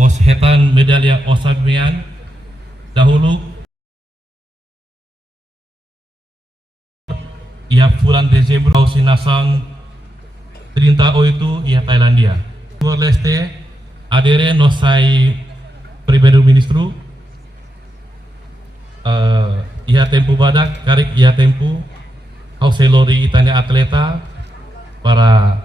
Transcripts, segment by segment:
moshetan medalya Osamian dahulu ia bulan Desember Ausinasan 30 itu ia Thailandia. Leste adere nosai primeiro ministro ia tempo badak karik ia tempo auselori itanya atleta para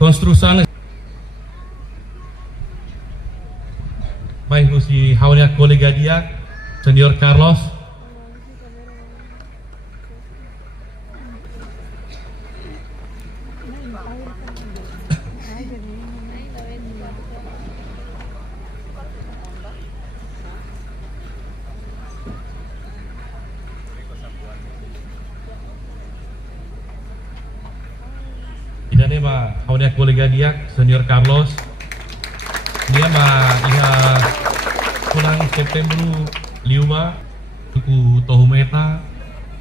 konstruksi baik si haunya kolega dia senior Carlos idane ma haunya kolega dia senior Carlos dia mah ia pulang September liuma suku Tohumeta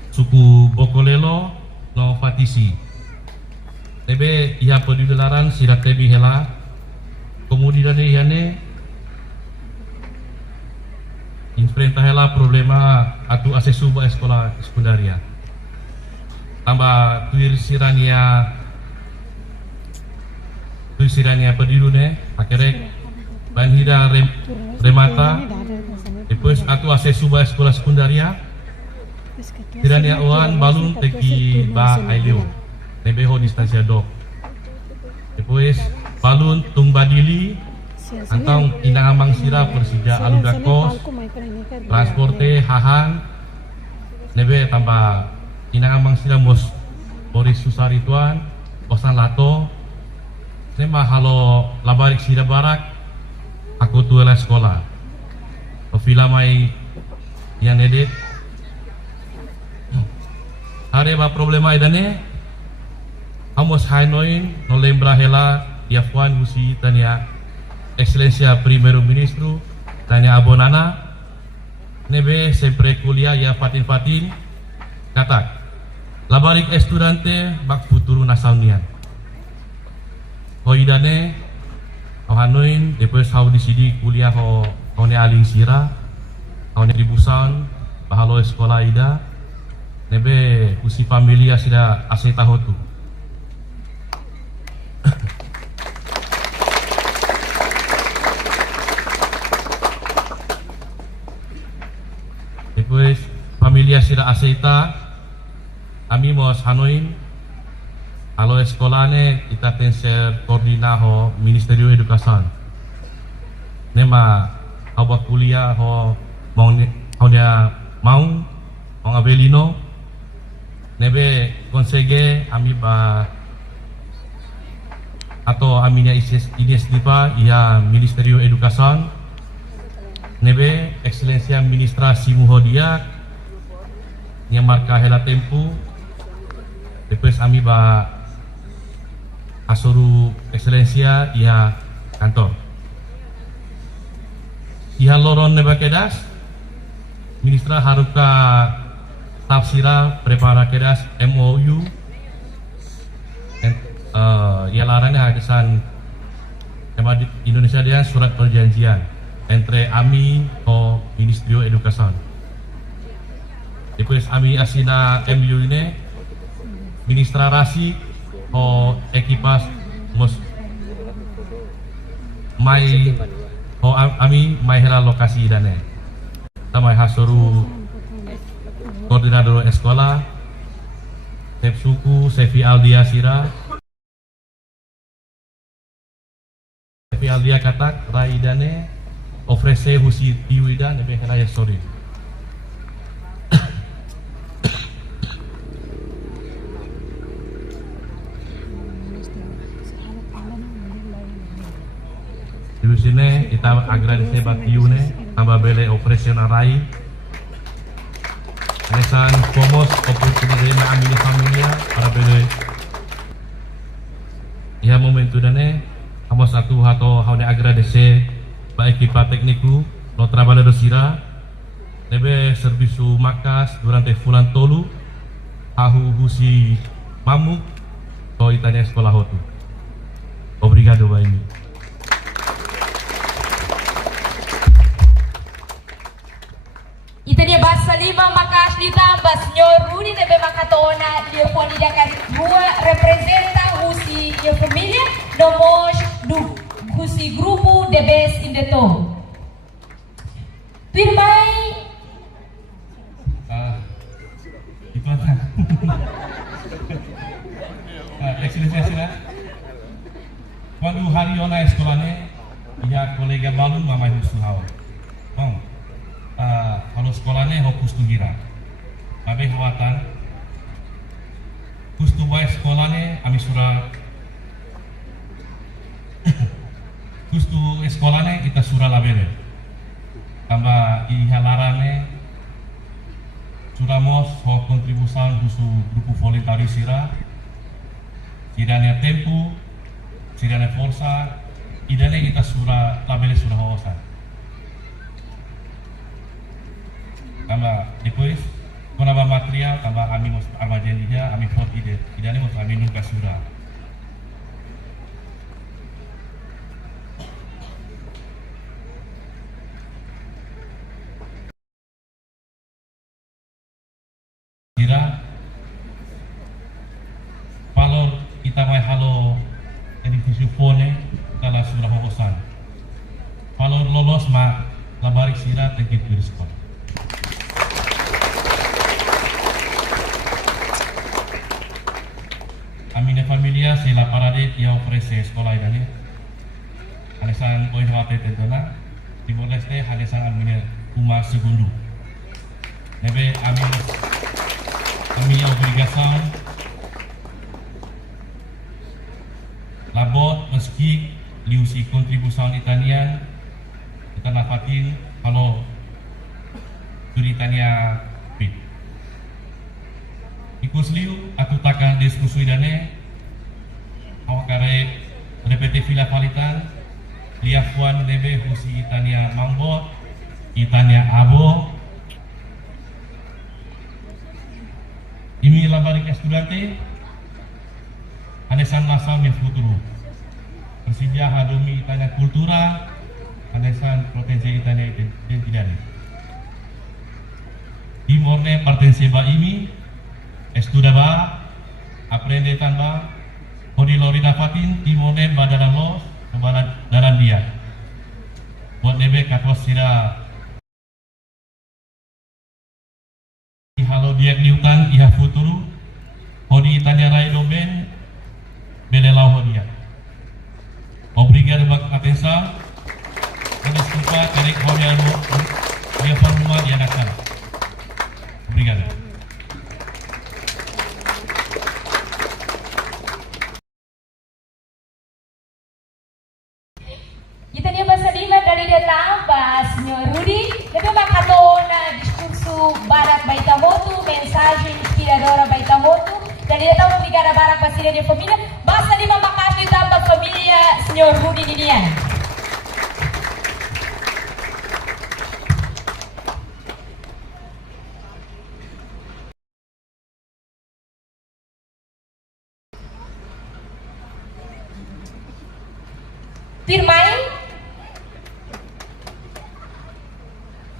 suku Bokolelo no Fatisi tebe ia pedularan sirat tebi hela kemudian iane infrenta hela problema atu asesuba sekolah sekundaria tambah tuir sirania pedilune akhirnya banhira remata depois atu asesuba sekolah sekundaria tirania oan balun teki ba aileo nebeho distancia dok depois balun tungbadili antang inangamang sira persija aludakos transporte hahan nebe tambah inangamang sira mos Boris Susarituan osan lato nema halo labarik sira barak aku tuela sekolah ofila mai yang edit hari ba problema idane amos hainoin no lembra hela Yafuan Husi tania excelencia primeiro ministro tania abonana nebe sempre kuliah ya fatin katak labarik estudante bak futuro nasaunian hoidane Hanoin, depois hau di sini kuliah ho ne aling sira, hau ne di Busan, bahalo sekolah ida, nebe usi familia sida ase tahotu. Depois familia sida aseita, kami mos Hanoin. Kalau sekolahnya kita tenser koordina ho Ministerio Edukasi. Nema awak kuliah ho mau dia mau Abelino. Nebe konsege ami ba atau aminya Ines Dipa ia Ministerio Edukasi. Nebe Ekselencia Ministra Simuhodia nya marka hela tempo. Depois ami ba Asuru Ekselencia ia kantor. Ia loron neba kedas Ministra haruka tafsira prepara kedas MOU ia larangnya hadisan Indonesia dia surat perjanjian entre AMI o Ministerio Edukasi. Depois AMI asina MOU ini Ministra Rasi o ekipas mos mai o ami mai hela lokasi dane tamai hasuru koordinator sekolah Sep suku Sefi Aldia Sira Sefi Aldia katak rai dane ofrece husi tiwida nebe hela ya sorry di sini kita agradece batiune tambah bele operasional rai nesan pomos oportunidade na amini familia para bele ya momentu dane amos satu atau haune agradece ba ekipa tekniku no trabalho do sira nebe serviço makas durante fulan tolu ahu husi mamuk to itania sekolah hotu. Obrigado, Baimi. Itania basa lima makas ditambah Senhor Rudy nebe makatona dia poni dia kan dua representa husi dia família nomos do husi grupo de bes in the tom. Firmai Itu apa? Ekselesia. Quando hari ona eskolane, ia kolega balu mamai husuhau. Bang, kalau sekolahnya hokus tu gira. Abe hawatan, kustu bae sekolahnya ami surah. Kustu sekolahnya kita surah labele. Tambah ihalarane suramos ho kontribusan dusu grupo voluntari sira. Sidane tempo, sidane força, idane kita surah labele surah hosa. Tambah depois konaba material tambah ami mos armajen dia ami fort ide idane mos ami nungka surah. Kira valor kita mai halo edifício fone kala surah hosan. Valor lolos ma labarik sira teki turiskom. A minha família se la parade ia oferece sekolah ini. Hanesan oi hawate tentona Timor Leste hanesan amine uma segundo. Nebe ami obrigação labot meski liusi kontribusi itanian kita dapatin kalau Turitania pit. Ikus liu aku takkan diskusi dane awak kare repete fila palitan liafuan lebe husi itania mambot itania abo imi labarik estudante hanesan lasam ya futuro Persija hadomi itania kultura hanesan protege itania identidade Timorne partenseba imi estudaba aprende tanba hodi lori dapatin Timorne badaran los daran dia buat nebe kakos sira halo dia liutan iha futuro hodi itania rai doben belelau hodia obrigado bak atenção desculpa terek hodia dia perumah dia nakal obrigado. Itania basa lima dari datang ba Senhor Rudy nebe makatona discurso barak baita motu mensagem inspiradora baita motu dari datang obrigada barak basira de família basa lima makasih tambah família Senhor Rudy Ninian. Firmai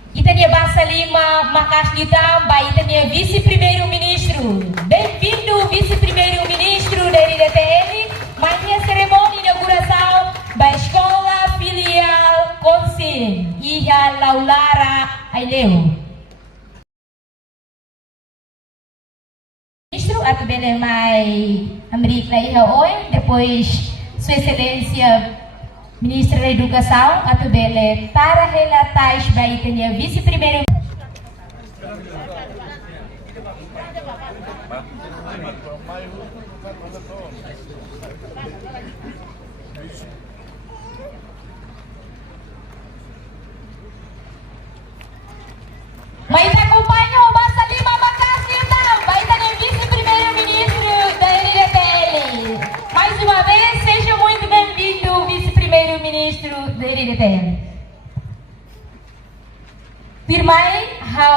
Itania basa lima makasih tambah Itania vice-primeiro-ministro. Bem-vindo, vice-primeiro-ministro dari DTL. Manhã cerimônia de inauguração da Escola Filial Consil Iha Laulara Aileu. Ministro, ato bele mai Amerika Iha Oi, depois Sua Excelência Ministra da Educação, ato bele para relatar ba Itania vice-primeiro. Mas acompanha o Bassa Lima Macassi, Itania vice-primeiro-ministro da NDTL. Mais uma vez, seja muito bem-vindo, vice-primeiro-ministro da NDTL. Firmai, ha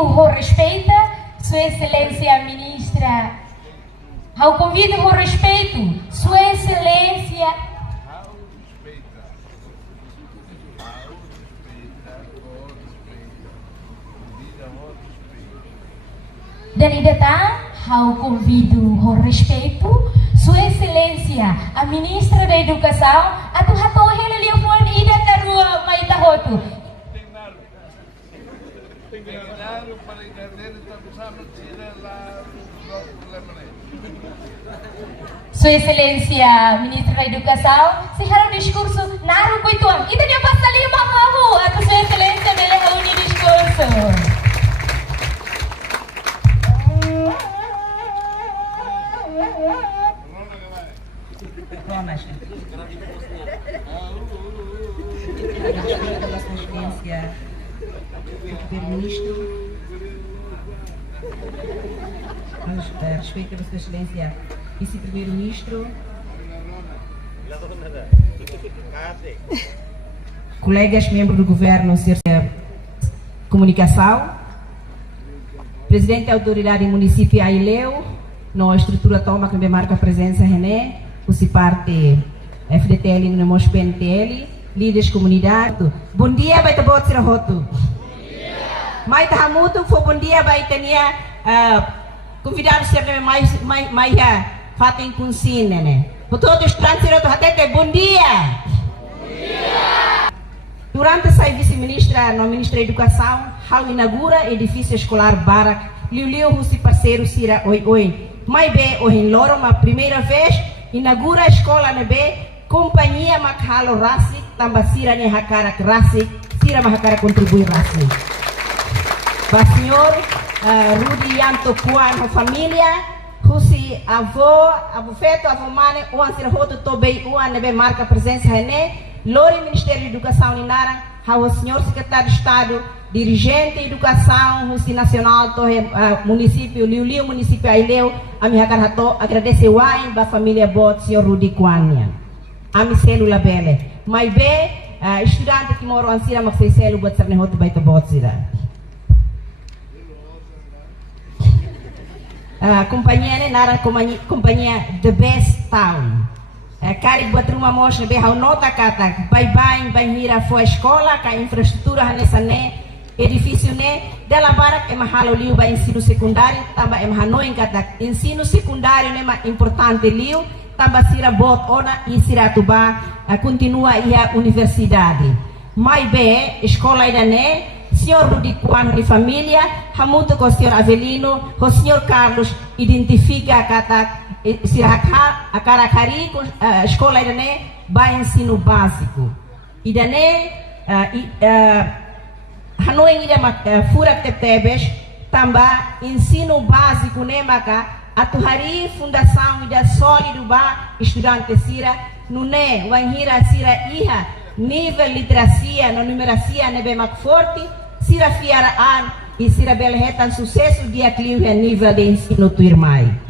o respeita, Sua Excelência a Ministra. Eu convido o respeito, Sua Excelência. Dari datang, eu convido o respeito, Sua Excelência a Ministra da Educação, atu hatohe na liupon ida karua may tahoto. Para entender esta cosa no tiene los problemas. Sua Excelência Ministra da Educação, se harap diskurso naru ko ituang. Ito niya basta lima mahu at Sua Excelência nila hauni diskurso. Thomas. Pela Sua Excelência, o Primeiro-Ministro, respeito pela Sua Excelência, Vice-Primeiro-Ministro, colegas membros do Governo, Comunicação, Presidente da Autoridade Município Aileu, na estrutura toma que me marca a presença René, o parte FDTL no Nemos PNTL, líderes comunidade. Bom dia, vai ter bot sira roto. Mai tahamuto foi bom dia, vai ter convidado ser mais fatem com sine, né? Por todos os transiros até bom dia. Durante a vice-ministra no Ministério da Educação, how inaugura edifício escolar Barak, liu o parceiro Sira oi. Mai be o em Loro, a primeira vez inaugura a escola na B, companhia Makhalo Rasik, tamba Sira ne hakara Rasik, Sira mahakara contribuir Rasik. Para o senhor Rudy Yanto Kuan, a família, Husi avô feto, avô mane, o ansira roto tobei, o anebe marca presença René, Lori Ministério da Educação Ninara, o senhor secretário de Estado, dirigente de Educação, Husi Nacional, município, Liu, município Aileu, a minha carrato, agradece o ain, a família Bot, senhor Rudy Kuan, a minha célula bele. Mas be, estudante que mora em Sira, mas sei célula, bot sarne roto baita Bot Sira. Companhia Nara, companhia The Best Town. Kari buat rumah mos nebe hau nota kata bye hira foi escola ka infraestrutura nessa ne edifício ne dela barak mahalo liu ba ensino secundário tamba mahanoin kata ensino secundário ne ma importante liu tamba sira bot ona e sira tuba continua ia universidade mai be escola ida ne senhor Rudy Kuan de família hamuto com o senhor Avelino o senhor Carlos identifica kata se a Karakari, a escola ainda vai ensino básico. Ainda Hanoi ainda fura tebes, também ensino básico maka atuhari fundação ainda sólido ba estudante sira no wanhira sira iha nível literacia no numeracia nebe mak forte sira fiara an e sira belhetan sucesso dia clio nível de ensino tuirmai.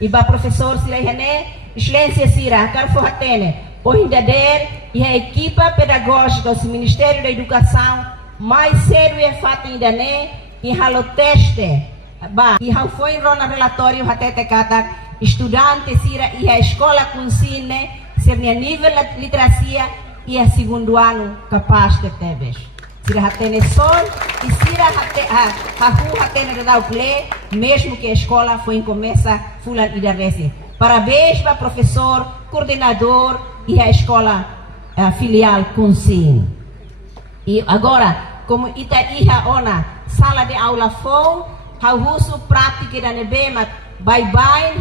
Iba professor Sira René, excelência Sira, Carforratene, o Hindader e a equipa pedagógica do Ministério da Educação, mais sério é fato ainda e halo teste, e hal foi no relatório até kata estudante Sira e a escola consine ser nível de literacia e a segundo ano capaz de teves. Sira hatene sol e Sira hatene da play, mesmo que a escola foi em começa fulan ida resi. Parabéns para professor, coordenador e a escola filial Kunsin. E agora, como ita iha ona sala de aula fom, hauhusu prática da nebema bye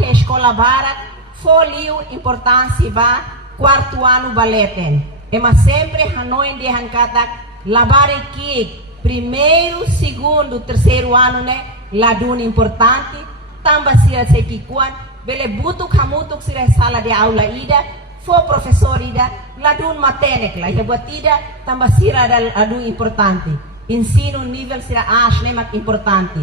a escola bara, foliu importância ba quarto ano baleten. Ema sempre Hanoi de Hankatak lavar aqui primeiro, segundo, terceiro ano ladun importante tamba sira sekikuan bele butuk hamutuk sira sala de aula ida fo professor ida ladun matenek la buat ida tamba sira ladun importante ensino nível sira mak importante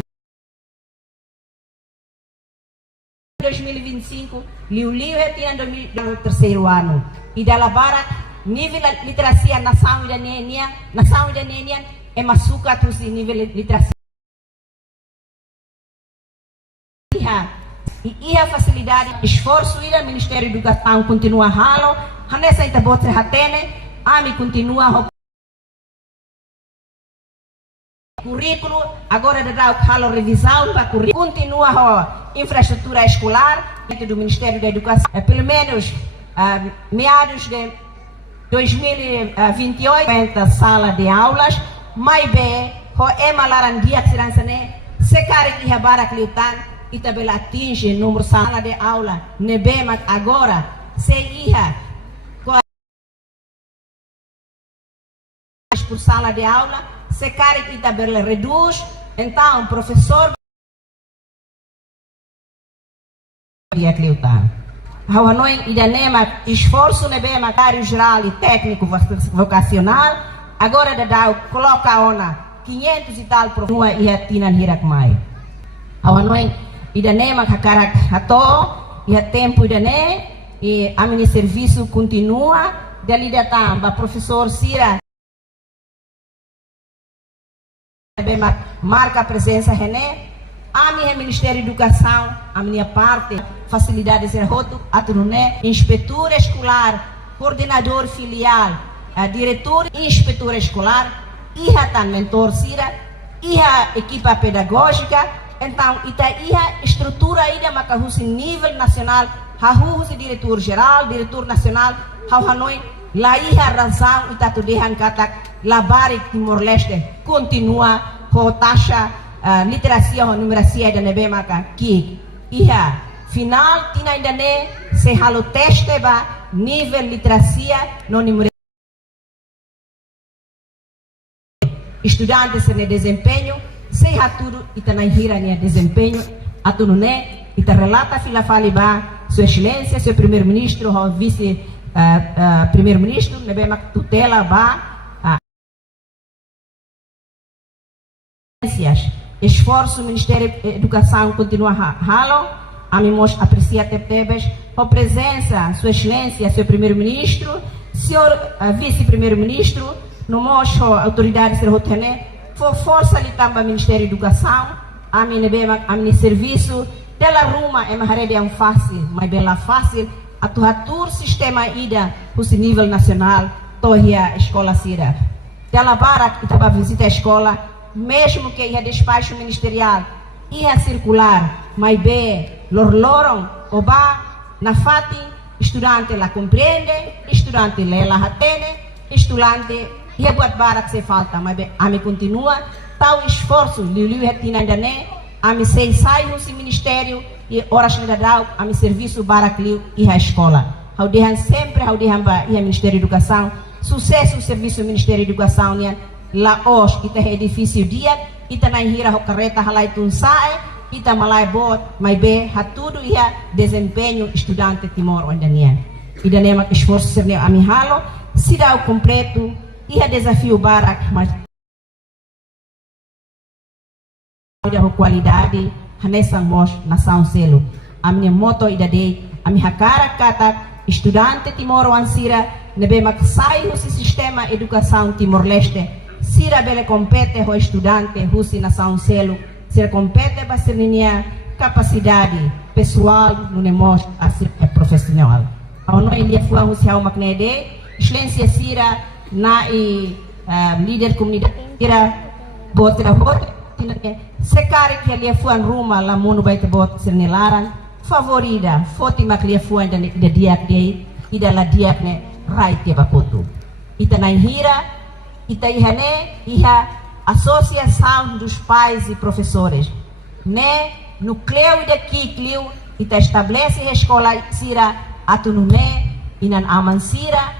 2025 liu tinha no terceiro ano ida labara nível literacia nação ida nenia é masuka tu si nível literacia iha facilidade, esforço ida Ministério da Educação continua halo, hanessa ita botre hatene, ami continua currículo, agora dará o halo revisão para currículo, continua a infraestrutura escolar dentro do Ministério da Educação, pelo menos meados de 2028, sala de aulas, mais bem, ho emalaran dia que será se cara que habara cliutan, itabela atinge o número sala de aula, nebema agora, se iha por sala de aula, se cara que itabela reduz, então o professor dia cliutan. Hawanoi idanema esforço nebema área geral e técnico vocacional, agora dadau coloca a ona 500 e tal professor e atinan hirak mai. Hawanoi idanema hakarak hato e tempo idane e a mini serviço continua dali datamba professor Sira nebema marca a presença rene a minha Ministério da Educação, a minha parte, facilidades de roto, atunune, inspetor escolar, coordenador filial, diretor e inspetor escolar, iha tan mentor sira, iha equipa pedagógica, então iha estrutura ida makahusi nível nacional, hahusi diretor geral, diretor nacional, hanoi, la iha razão ita tudehan katak, labari Timor-Leste, continua com taxa literacia ou numeracia da nebe maka que iha final tina ainda ne se halo teste ba nível literacia no numeracia estudantes ne desempenho se haturu ita na hira ne desempenho atunu ne ita relata fila fali ba sua excelência seu primeiro-ministro ou vice primeiro-ministro nebe mak tutela ba esforço do Ministério da Educação continua halo, a mim aprecia Tebes, a presença, sua excelência, seu primeiro-ministro, senhor vice-primeiro-ministro, no mosho autoridades de rotene, for força ali também o Ministério da Educação, a mim serviço, dela ruma é uma rede fácil, mas bela fácil, a tua sistema ida para o nível nacional, tohia a escola sira. Dela barak e tava visita a escola, mesmo que ia despacho ministerial, ia circular, mas bem, lorloron, oba, na fati, estudante la compreende, estudante la hatene, estudante ia buat barak se falta, mas bem, a me continua, tal esforço, liu retina ainda ne, a me sei sai no ministério, e horas de dadau, a me serviço barak liu e a escola. Ao dehan sempre, ao dehan ba, ia Ministério da Educação, sucesso o serviço do Ministério da Educação, la os ita edifício dia ita na hira ho carreta halai tunsae ita malai bot mai be hatudo ia desempenho estudante Timor Ondania ida nema esforço serne amihalo sida o completo ia desafio barak mas ida ho qualidade hanesa mos nação selo a minha moto ida de a minha cara kata estudante Timor Ansira nebe mak sai no sistema educação Timor-Leste Sira bele compete ho estudante husi nação selo, sira compete ba sernia capacidade pessoal no nemos a ser profissional. Ao no india fua husi hau maknede, excelência sira na líder comunidade sira botra bot se kare que ali fua ruma la munu baita bot sirnilaran favorida foti maklia fua de dia de ida la dia ne right ya bakutu. Ita na hira ita iha associação dos pais e professores né núcleo de Kikliu ita estabelece a escola sira atunune inan aman sira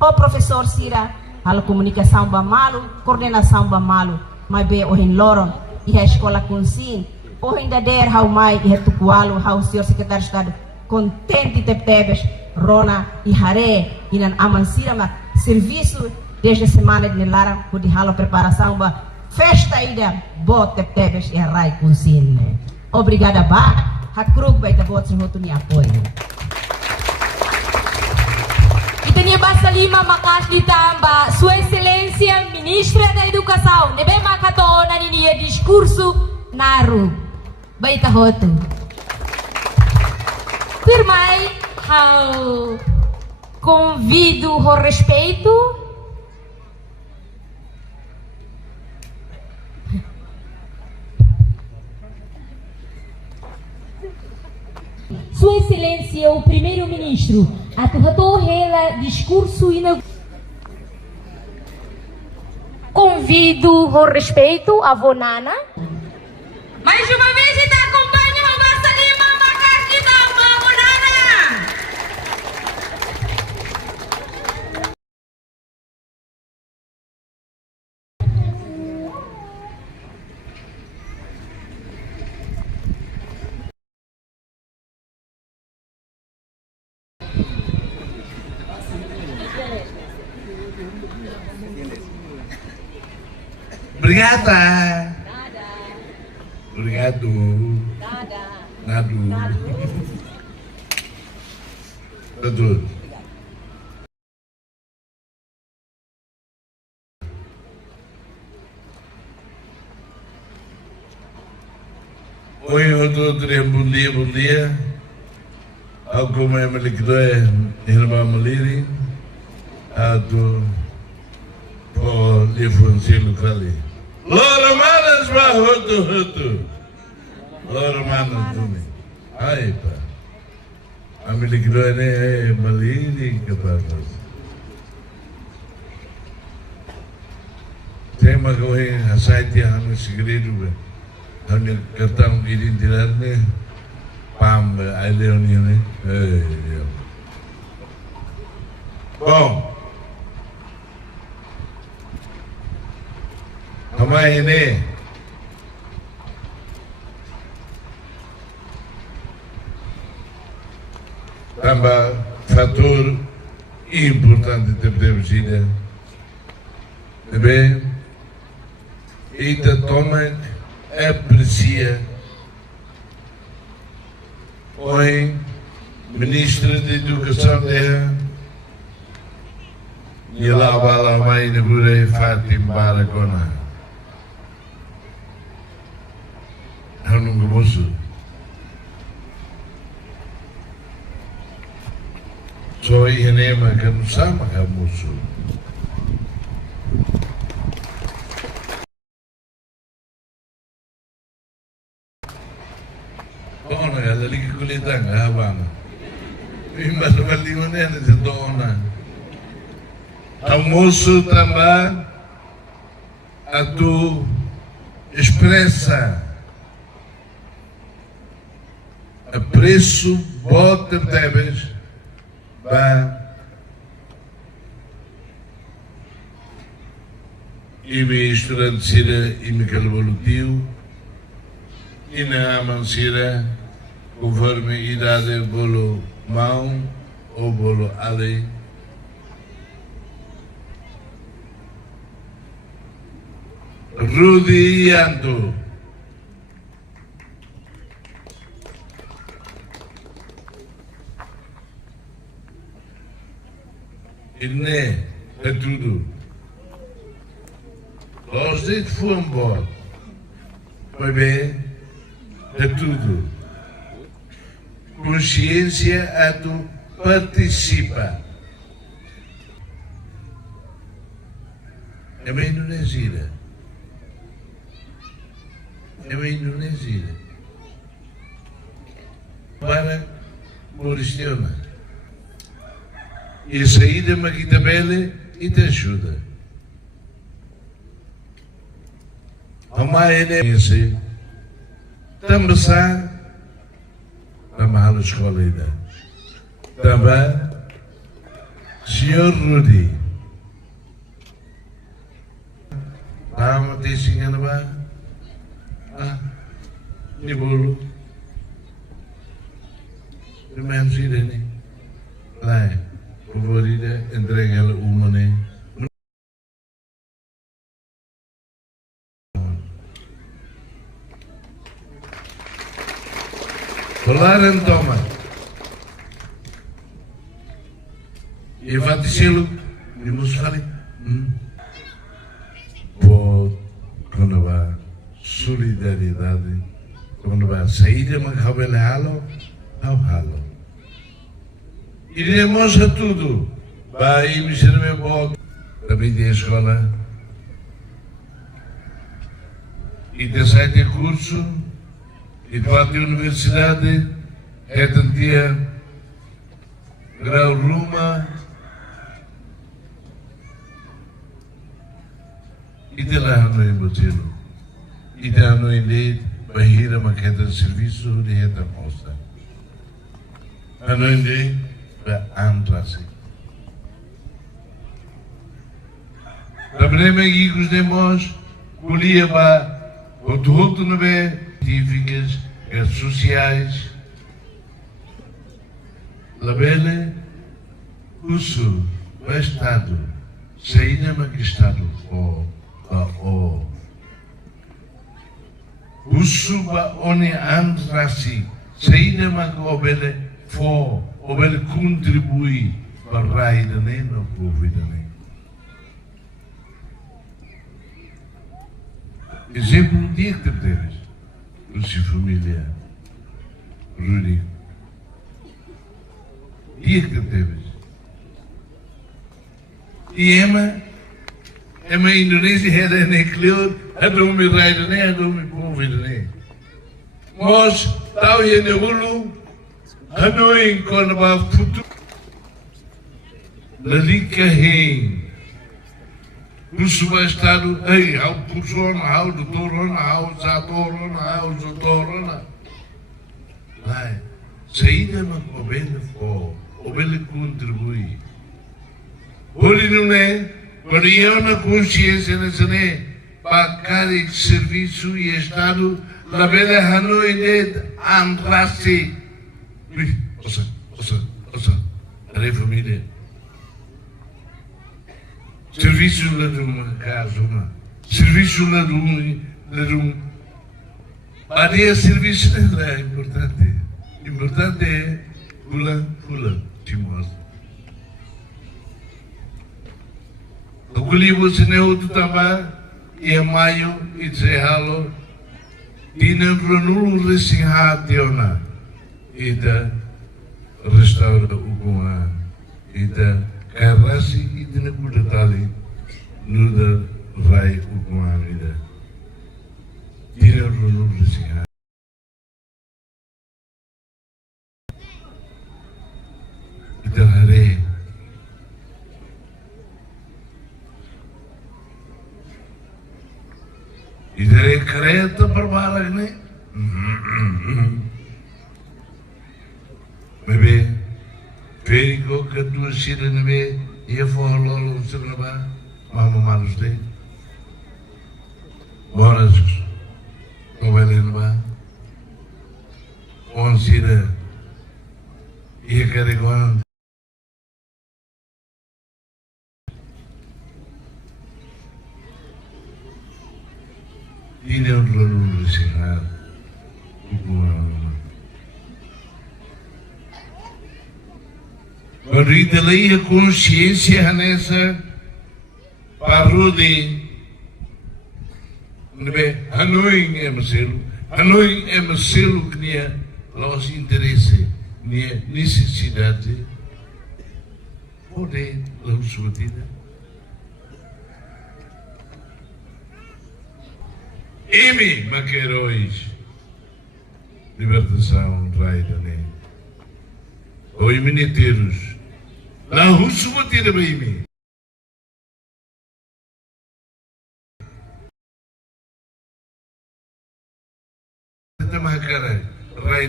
o professor sira a comunicação ba malu coordenação ba malu mas be o hin loron iha escola consin o ainda der how mai iha tukualo how senhor secretário de estado contente tebes rona ihare inan aman sira ma serviço desde a semana de Lara, o de halo preparação ba festa ida bot tebes e rai consin. Obrigada ba, hakrug ba ita bot sem ni apoio. Itania basta lima makas ditamba, Sua Excelência Ministra da Educação, nebe makato na niya discurso naru. Baita hoto. mais, convido o respeito. Sua Excelência, o Primeiro-Ministro, aturratou o discurso inaugural. Convido o respeito a Vonana. Mais uma vez, está acompanha o Basta Lima Macaque da Vonana. Obrigada. Obrigado. Nada. Tudo. Oi, bom dia. Como é que irmã Maliri, por Lefoncilo Cali. Loro manas ba hutu. Loro manas dumi. Ai pa. Amili kidone Maliri kapapas. Tema ko hasai dia hanu segredo ba. Hanu katang identidad ne pam aileoni ne. Bom. Nama ini tambah fator importante da vida. Também ita toma aprecia o Ministro de Educação dela e lá vai mais na Gure Fatima Baragona. Hanung musuh. So ini makan sama kamu musuh. Kau nak ada lagi kulitan abang. Imbas balik mana ni sedona. Kamu musuh tambah atau expressa apreço bota tebes ba e me estudante sira e me calvolutio e na amansira conforme idade bolo mão ou bolo ale Rudy Anto. Ini é tudo. Nós desde fomos embora. Foi bem, é tudo. Consciência a tu participa. É bem Indonésia. É bem Indonésia. Para Mauritiana. E a saída Maquita Bela e te ajuda. A mãe é esse. Estamos na mahal escola ainda. Também, Senhor Rudy. Lama te singan ba? Ni bolo. Rumah sih ni. Lai. Favorita entrega ela uma, né? Falaram, toma. E vai dizer-lhe, e nos fale. Quando vai solidariedade, quando vai sair de uma cabela halo, ao halo. ele mostra tudo. Vai me servir bom. Também tem escola. E tem sai de curso. E vai ter universidade. É tantia grau Roma. E tem lá no Embotelo. E tem lá no Inde. Bahira maqueta de serviço de reta moça. A no Inde. Para Andrassi. Problema é que os demais colhia para o todo não é científicas, sociais, labele, uso, o Estado, saída que Estado o uso para onde Andrassi, saída que obele obele contribui para a raia não povo exemplo dia que temos, Lúcio Família, Rudi, dia que temos. E Emma Indonésia era necleor, a dormir raio nem a dormir povo nem. Mas tal e nebulu, a não encontrar futuro, lalica rei. No subestado, ei, ao pulsona, ao doutorona, ao zatorona, ao zotorona. Vai, saída uma obele for, obele contribui. Hoje não é, para eu na consciência nessa né, para cada serviço e Estado, la bela Hanoi net andrasse. Osa, a família. Serviço lá de uma casa, serviço lá de um. Para serviço é importante. Importante é pula, timos. O que você não outro também é maio e zehalo. E não pronulo resinhate ona. E da restaura o goa. E da Karasi itu nak kuda tali, nuda rai ukuman ida. Tidak perlu bersihat. Kita hari idare kereta berbarak ni, bebe. Perigo que tu sira nebe ia follow sira ba mama malus de boras ovelen ba on sira ia carregon ine un lulu sira Quando lei a consciência nessa parode, Hanoi é Marcelo que tinha os interesses, tinha necessidade, pode lá sua vida. Emi Maqueiroz, libertação, raio né? Oi miniteiros. La huswa tira baimi. Tama cara, rai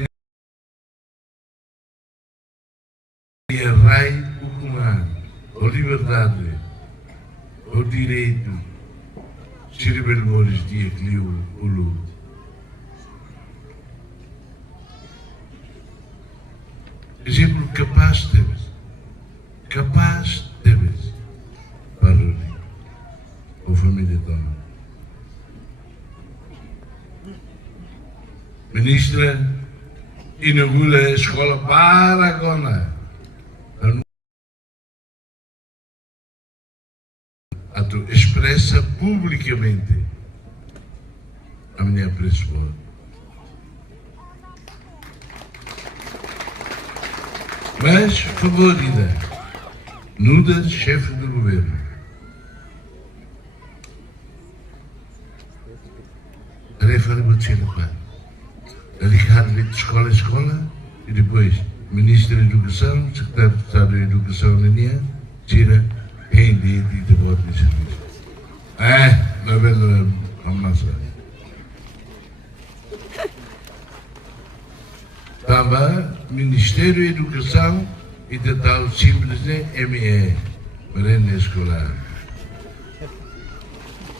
hukuman, o liberdade, o direito, cerebral moris dia clio ulu. Exemplo capaz deves para o família toda. Ministra inaugura a escola para agora. A tu expressa publicamente a minha apreço. Mas, favorita, Nuda, chefe do governo. Tarefa de bater no pé. Ligar de escola a escola e depois Ministro da Educação, Secretário de Estado da Educação da União, tira rende e de voto de serviço. Não vendo a massa. Também Ministério da Educação e de tal simples ME, merenda escolar.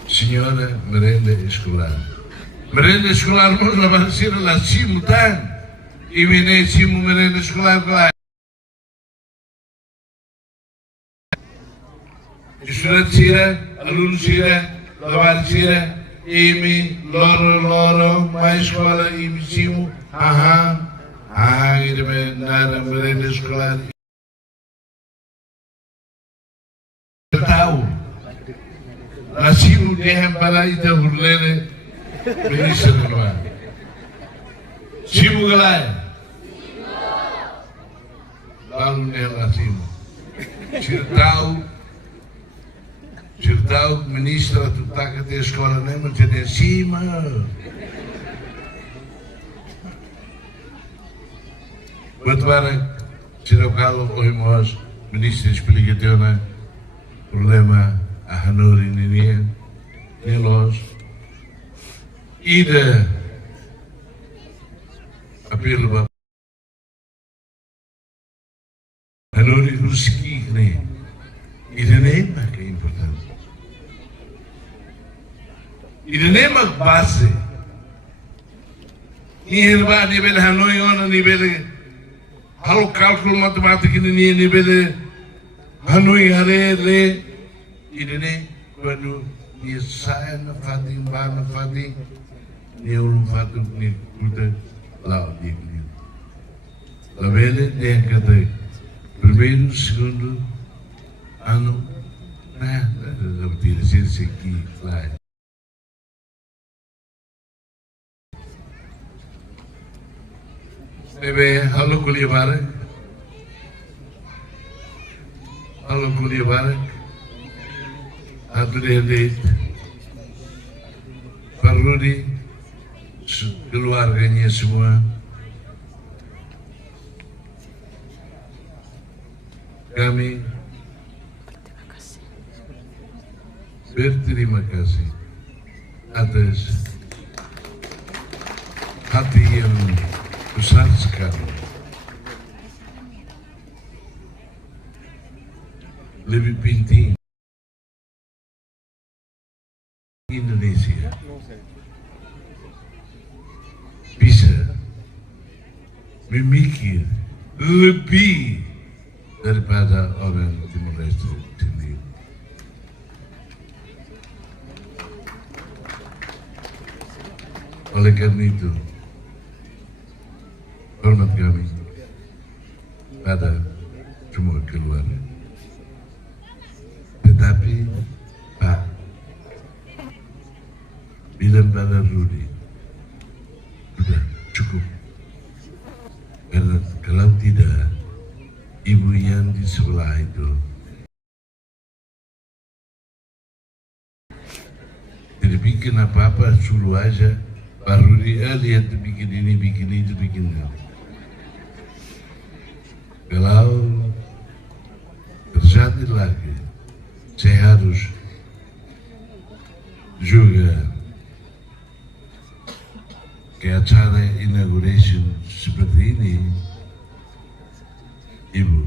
Senhora merenda escolar. Merenda escolar nós vamos ser lá simultâneo e vem cima merenda escolar lá. Estudante Cira, aluno Cira, lavar Cira, Emi, Loro, mais escola, Emi Cimo, e também na merenda escolar. Tahu, Nasimu dia para itu hurlene, minister keluar. Simu galai, lalu dia Nasimu. Certau, ministra, tu tak até a escola nem mas até cima. Batuara, Sirocalo, oimos, ministro explicaciona, problema a Hanuri Ninia, Nelos, Ida, apelo Hanuri Ruski, Ida nem que é importante. Ida nem base. Nível Hanoi, ona nível halo cálculo matemático ini nível Hanoi are ini quando dia sai na fading bana fading dia fatung ni kuda lau dia ni la vele dia kata primeiro segundo ano da tira se aqui lá Bebe, halo kuliah bareng. Halo kuliah bareng. Satu dede. Pak Rudi, keluarganya semua. Kami berterima kasih atas hati yang besar sekali. Lebih penting Indonesia bisa memikir lebih daripada orang Timor Leste sendiri. Oleh karena itu, hormat kami pada semua keluarga. Tetapi Pak, bilang pada Rudi, sudah cukup. Karena kalau tidak, ibu yang di sebelah itu tidak bikin apa-apa, suruh aja Pak Rudi, lihat bikin ini, bikin itu, bikin itu. Kalau terjadi lagi, saya harus juga ke acara inauguration seperti ini, Ibu,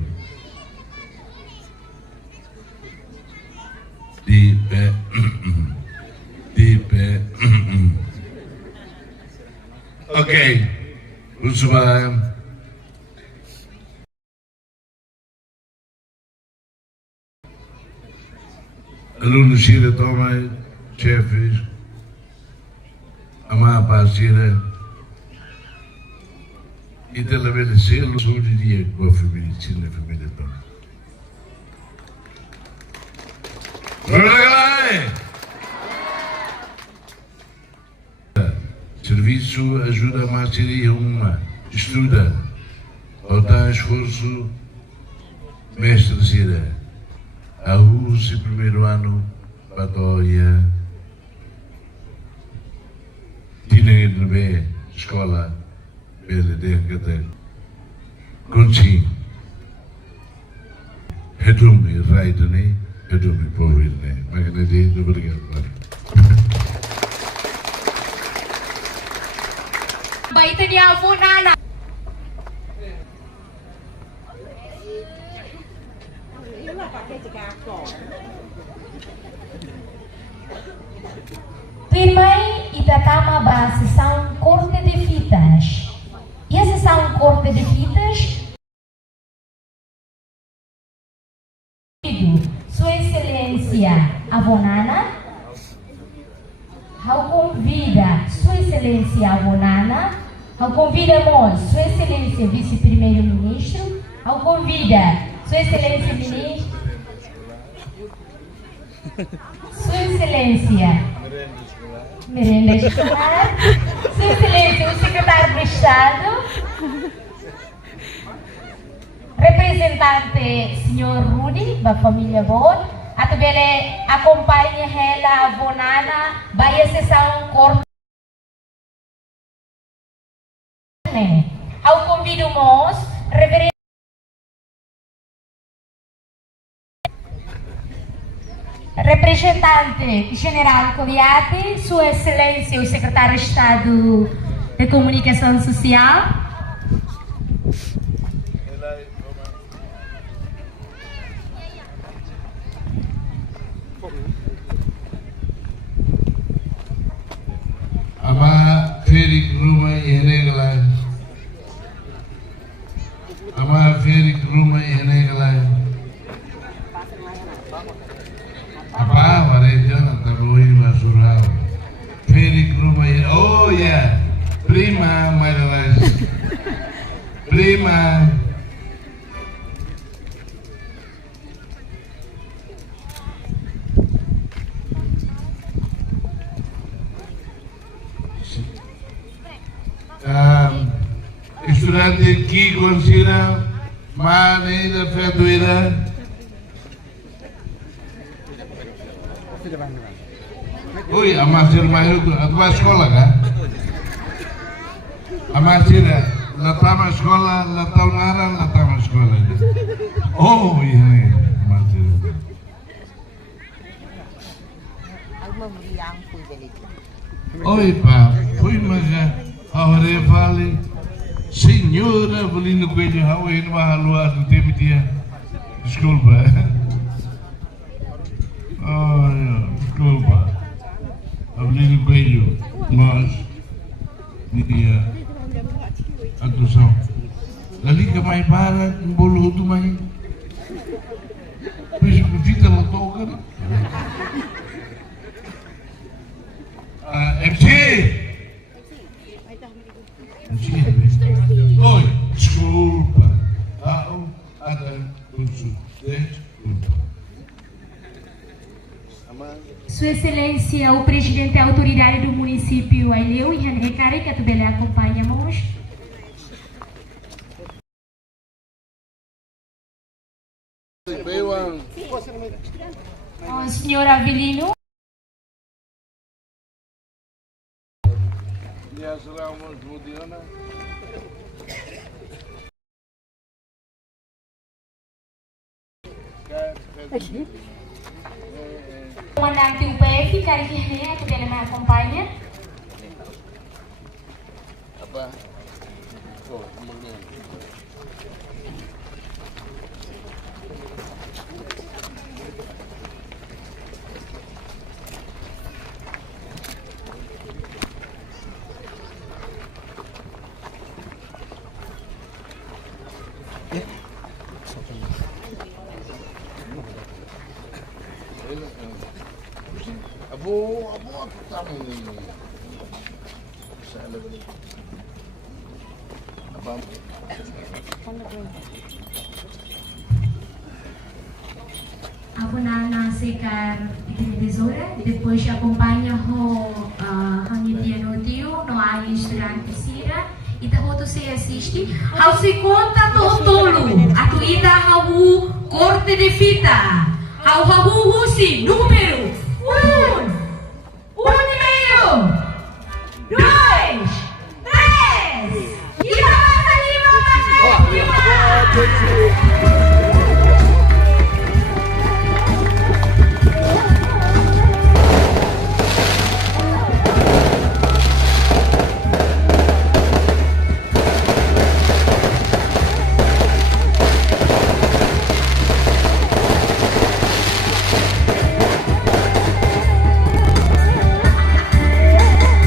Oke, Usman. Aluno Cira toma chefes, amar para Cira e televisão sobre o dia com a família Cira, a família toma. Serviço ajuda a Marciria uma estuda, ou dá esforço mestre Sira, a se primeiro ano, Patoia, tinha de ver escola, BLD, que Kunci, Hedumi, Raidani, Hedumi, Powirne, Magneti, obrigado. Baita niya po, Nana. Primeiro, itatama ba a sessão Corte de Fitas. E a sessão Corte de Fitas, Sua Excelência Avonana, ao convida Sua Excelência Avonana, ao convidamos Sua Excelência Vice-Primeiro-Ministro, ao convida Sua Excelência Ministro, Sua Excelência Merenda Escolar, Sua Excelência o Secretário de Estado, representante Sr. Rudy, da família Bon, a também acompanha ela, a Bonana, vai a sessão corte. Ao convidamos, reverendo representante general Coliati, Sua Excelência o Secretário de Estado de Comunicação Social, Ama Ferik Rumah Yenegala, Ama Ferik Rumah Yenegala. Apa Marejan Tabuhi Masural Ferik Rumah. Oh yeah, prima, my device, prima. Estudante que considera Mane da Fedoeira. Oi, a Marcela Maio, a tua escola, né? A Marcela, lá está uma escola, lá está uma escola. Oh, yeah, Marcela. Oi, pá, fui maga, a vale, senhora, Avelino Coelho, how é no Mahaluar do tempo dia? Desculpa. Oh, desculpa. Avelino Coelho, nós, dia, atenção. A liga mais para, um bolo do mãe. Pois que fita não toca, né? FC! Oi, desculpa. Sua Excelência, o Presidente da Autoridade do Município, Aileu, e Henrique Kari, que também acompanhamos. O Senhor Avelino. Comandante UPF, Kari Kirnia, que também me acompanha. Ako na secar televisora, depois acompanha o hangidiano tio, no há estudante Sira, e tá outro se assiste, ao se conta tolo, a tu ida ao Corte de fita. Au hahuhusi. Nukupi